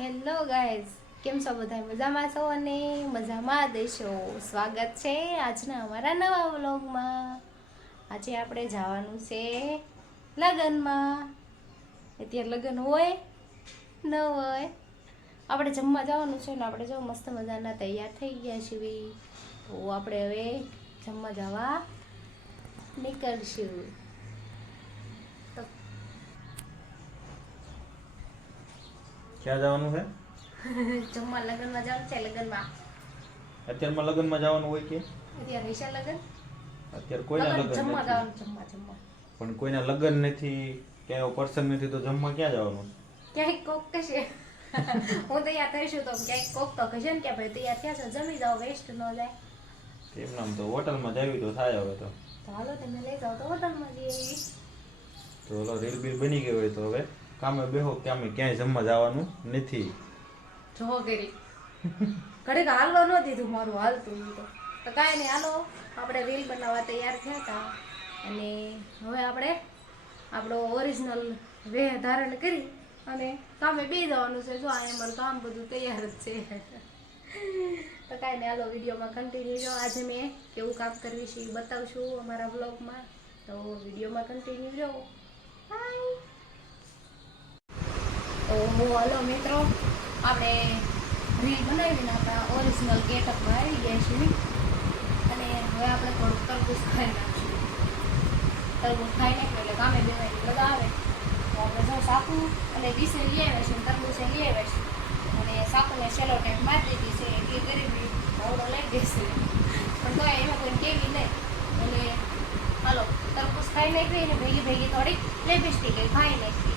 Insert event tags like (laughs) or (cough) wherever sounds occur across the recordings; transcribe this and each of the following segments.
Hello guys કેમ છો બધા? મજામાં છો અને મજામાં દેશો. સ્વાગત છે આજના અમારા નવા વ્લોગમાં. આજે આપણે જવાનું છે લગ્નમાં. અત્યારે લગ્ન હોય, ન હોય, આપણે જમવા જવાનું છે ને આપણે જો મસ્ત મજાના તૈયાર થઈ ગયા છીએ. તો આપણે હવે જમવા જવા નીકળશું. ક્યાં જવાનું છે? (laughs) જમવા લગ્નમાં જવાનું છે લગ્નમાં. અત્યારમાં લગ્નમાં જવાનું હોય કે? અત્યારે વિશાલ લગન? અત્યારે કોઈના લગ્ન જમવા જવાનું જમવા જમવા. પણ કોઈના લગ્ન નથી ક્યાંય એવો પર્સન નથી તો જમવા ક્યાં જવાનું? ક્યાંય કોક કશે. (laughs) હું તૈયાર થઈશું તો ક્યાંક કોક તો કહેશે ને કે ભાઈ તૈયાર થયા છે જમી જાઓ વેસ્ટ ન જાય એમ નામ તો હોટલમાં જાવી તો થાય હવે તો. ચાલો તમે લઈ જાઓ તો હોટલમાં જઈએ. તો ઓલો રીલ બીલ બની ગયો હોય તો હવે. કામે બેહો કે અમે ક્યાંય જમવા જવાનું નથી. જો ગરી. ઘડીક હાલવા ન દીધું મારું હાલતું તો. તો કાંઈ નહીં, હાલો. આપણે રીલ બનાવવા તૈયાર થયા હતા અને હવે આપણે આપણો ઓરિજિનલ વેહ ધારણ કરી અને કામે બે જવાનું છે. જો અહીંયા મારું કામ બધું તૈયાર જ છે. તો કાંઈ નહીં, હાલો, વિડીયોમાં કન્ટિન્યુ જો આજે મેં કેવું કામ કરવી છે એ બતાવશું અમારા બ્લોગમાં તો વિડીયોમાં કન્ટિન્યુ રહ્યો. બાય તો હલો મિત્રો. આપણે રીલ બનાવીને આપણા ઓરિજિનલ ગેટઅપમાં આવી ગયા છીએ. અને હવે આપણે થોડુંક તરબૂચ ખાઈ નાખીશું. તરબૂચ ખાઈ નાખ્યું એટલે કામે બેવાની બધા આવે તો આપણે જો સાકુ અને ડીસે લઈ આવ્યા છે તરબૂચે લઈ આવ્યા છે અને સાકુને સેલો ટાઈમ મારી દીધી છે, એટલી ગરીબી ભાવડો લઈ ગઈ પણ તો એમાં કોઈ કેવી નહીં. એટલે હાલો, તરબૂચ ખાઈ નાખી અને ભેગી ભેગી થોડીક લેબિસ્ટિક ખાઈ નાખી.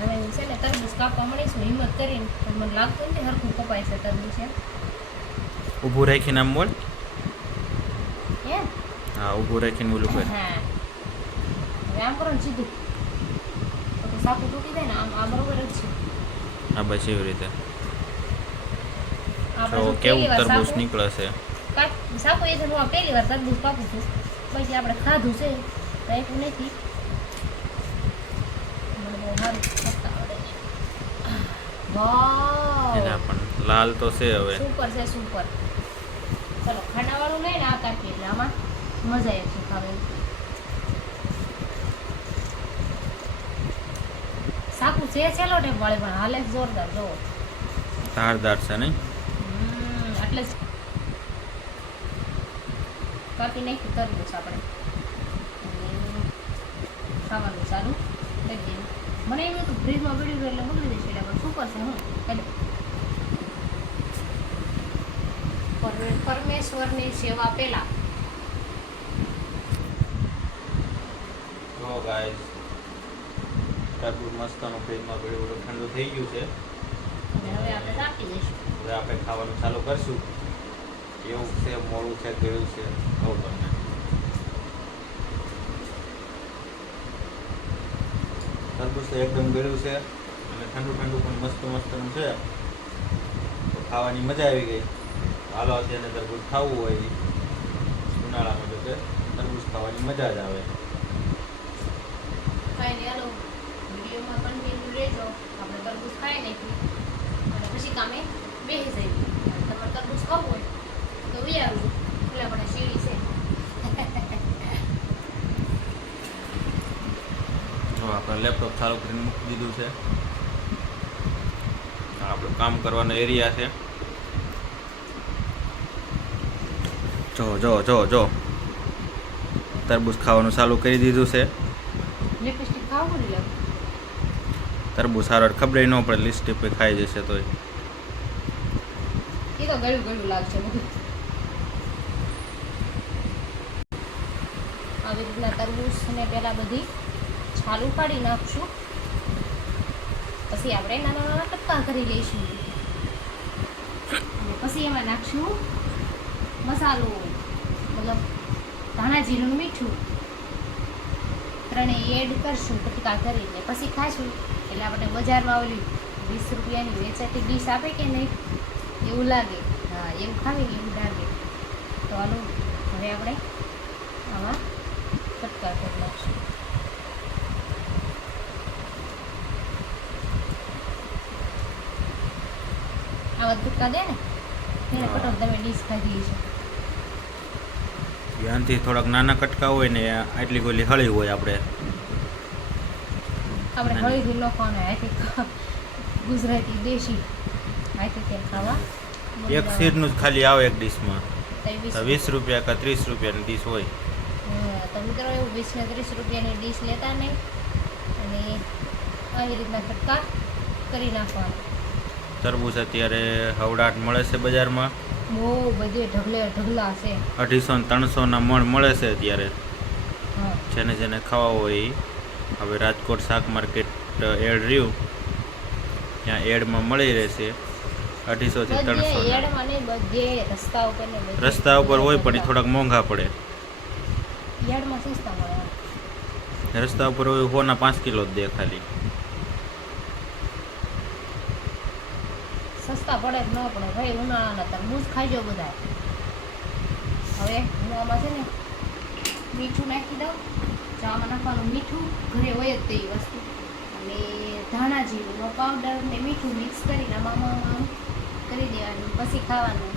હવે હું છે ને તરબૂચ કાપવા મળીશું હિંમત કરીને. પણ મને લાગતું નથી હરખું કપાય છે તરબૂચ એમ. ઊભું રાખીને આમ બોલ. એમ? હા ઊભું રાખીને ઓલું કર હા. હવે આમ કરો ને સીધું. તો સાપુ તૂટી જાય ને આમ આ બરોબર જ છે. હા બસ એવી રીતે. તો કેવું તરબૂચ નીકળે છે કાપ એ છે હું પહેલી વાર તરબૂચ કાપું છું. પછી આપણે ખાધું છે રાખ્યું નથી મને બહુ સારું કાપતા આવડે છે વાવ એના પણ લાલ તો છે હવે. સુપર છે સુપર. ચલો ખાનાવાળું લઈને આ કાઢીએ એટલે આમાં મજા આવે છે ખાવાની. સાકુ છે છેલ્લો ટેપ વાળે પણ હાલે જોરદાર જો ધારદાર છે નહીં? એટલે કાપી નાખ્યું છે આપણે. ખાવાનું સારું લઈ મને એમ હતું ફ્રીજમાં પડ્યું ગયું એટલે બગડી જશે એટલે પણ કરશે છે હું એટલે પરમેશ્વરની સેવા પેલા જો ગાઈસ તરબૂચ મસ્તનો ફ્રીજમાં પડ્યું ઠંડુ થઈ ગયું છે. અને હવે આપણે રાખી દઈશું. હવે આપણે ખાવાનું ચાલુ કરશું. કેવું છે મોડું છે ગળ્યું છે કહું તમને તરબૂચ તો એકદમ ગળ્યું છે. અને ઠંડુ ઠંડુ પણ મસ્ત મસ્તનું છે. તો ખાવાની મજા આવી ગઈ. હાલો અત્યારે તરબૂચ ખાવું હોય ઉનાળામાં તો કે તરબૂચ ખાવાની મજા જ આવે. આપણે તરબૂચ ખાઈ નાખ્યું અને પછી કામે બેસી જઈએ. તમારે તરબૂચ ખાવું હોય તો વિચારવું એટલે આપણે શીરી છે જો આપણે લેપટોપ ચાલુ કરીને મૂકી દીધું છે. આ આપણું કામ કરવાનો એરિયા છે. જો જો જો જો. તરબૂચ ખાવાનું ચાલુ કરી દીધું છે. લિપસ્ટિક તરબૂચ સારો ખબર ન પડે લિસ્ટ પે ખાઈ જશે તોય. તો આવી રીતના તરબૂચ ને પહેલાં બધી છાલ ઉપાડી નાખશું. પછી આપણે નાના નાના ટપકા કરી લઈશું. પછી એમાં નાખશું મસાલો, મતલબ ધાણા જીરું મીઠું. ત્રણેય એડ કરશું ટપકા કરીને. પછી ખાશું. એટલે આપણે બજારમાં ઓલી વીસ રૂપિયાની વેચાતી ડીશ આપે કે નહીં? એવું લાગે. હા, એવું ખાવી એવું લાગે. તો આનું હવે આપણે આમાં ટપકા કરી નાખશું. આવા ટૂંકા દે ને. એને કટોર તમે ડીશ ખાધી છે આનાથી થોડાક નાના કટકા હોય ને આટલી ગોલી હળી હોય આપણે. આપણે હળીથી લોકોને આથી ગુજરાતી દેશી. આથી ત્યાં ખાવા. એક શીરનું જ ખાલી આવે એક ડીશમાં. તો વીસ રૂપિયા કે ત્રીસ રૂપિયાની ડીશ હોય. તો મિત્રો એવું વીસ ને ત્રીસ રૂપિયાની ડીશ લેતા નહીં. અને આવી રીતના ખટકા કરી નાખવાના. તરબૂચ અત્યારે હવડાટ મળે છે બજારમાં? બહુ બધે ઢગલે ઢગલા છે. અઢીસો ને ત્રણસોના મણ મળે છે અત્યારે. જેને જેને ખાવા હોય. હવે રાજકોટ શાક માર્કેટ એડ રહ્યું. ત્યાં એડમાં મળી રહેશે અઢીસોથી થી ત્રણસો રસ્તા ઉપર હોય પણ એ થોડાક મોંઘા પડે. રસ્તા ઉપર હોય હોના પાંચ કિલો જ દે ખાલી સસ્તા પડે કે ન પડે. ભાઈ, ઉનાળાના તરબૂચ ખાઈજો બધા હવે હું આમાં છે ને મીઠું નાખી દઉં. ચામાં નાખવાનું મીઠું. ઘરે હોય જ તે વસ્તુ. અને ધાણા જીરુંનો પાવડર ને મીઠું મિક્સ કરીને આમ કરી દેવાનું. પછી ખાવાનું.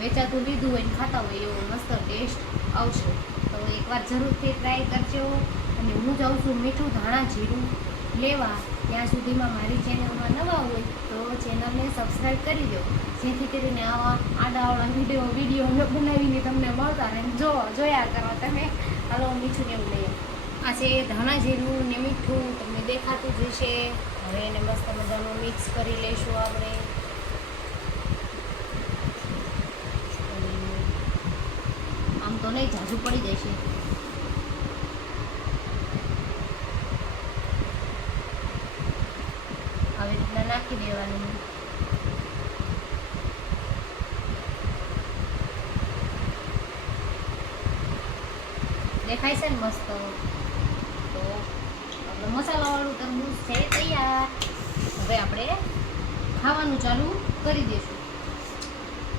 વેચાતું લીધું હોય ને ખાતા હોય એવો મસ્ત ટેસ્ટ આવશે. તો એકવાર જરૂરથી ટ્રાય કરજો. અને હું જાઉં છું મીઠું, ધાણા, જીરું લેવા, ત્યાં સુધીમાં મારી ચેનલમાં નવા હોય તો ચેનલને સબસ્ક્રાઈબ કરી દો. જેથી કરીને આવા આડાવાળા વીડિયો વીડિયો બનાવીને તમને મળતા અને જો, જોયા કરો તમે. હાલો, મીઠું એવું લઈએ. આ છે ધાણા જીરું ને મીઠું. તમને દેખાતું જ હશે. હવે એને મસ્ત મજાનું મિક્સ કરી લઈશું આપણે. આમ તો નહીં, ઝાઝું પડી જશે આવી નાખી દેવાનું. દેખાય છે ને મસ્ત? તો આપણે મસાલાવાળું તરબૂચ છે તૈયાર. હવે આપણે ખાવાનું ચાલુ કરી દઈશું.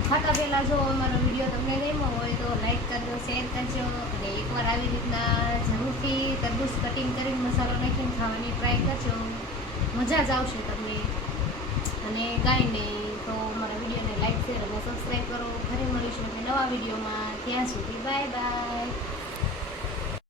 ખાતા પહેલાં જો અમારો વીડિયો તમને ગમ્યો હોય તો લાઈક કરજો શેર કરજો અને એકવાર આવી રીતના જરૂરથી તરબૂચ કટિંગ કરીને મસાલો નાખીને ખાવાની ટ્રાય કરજો. મજા જ આવશે તમને. અને કાંઈ નહીં, તો મારા વિડીયોને લાઈક શેર અને સબસ્ક્રાઈબ કરો. ફરી મળીશું નવા વિડીયોમાં. ત્યાં સુધી બાય બાય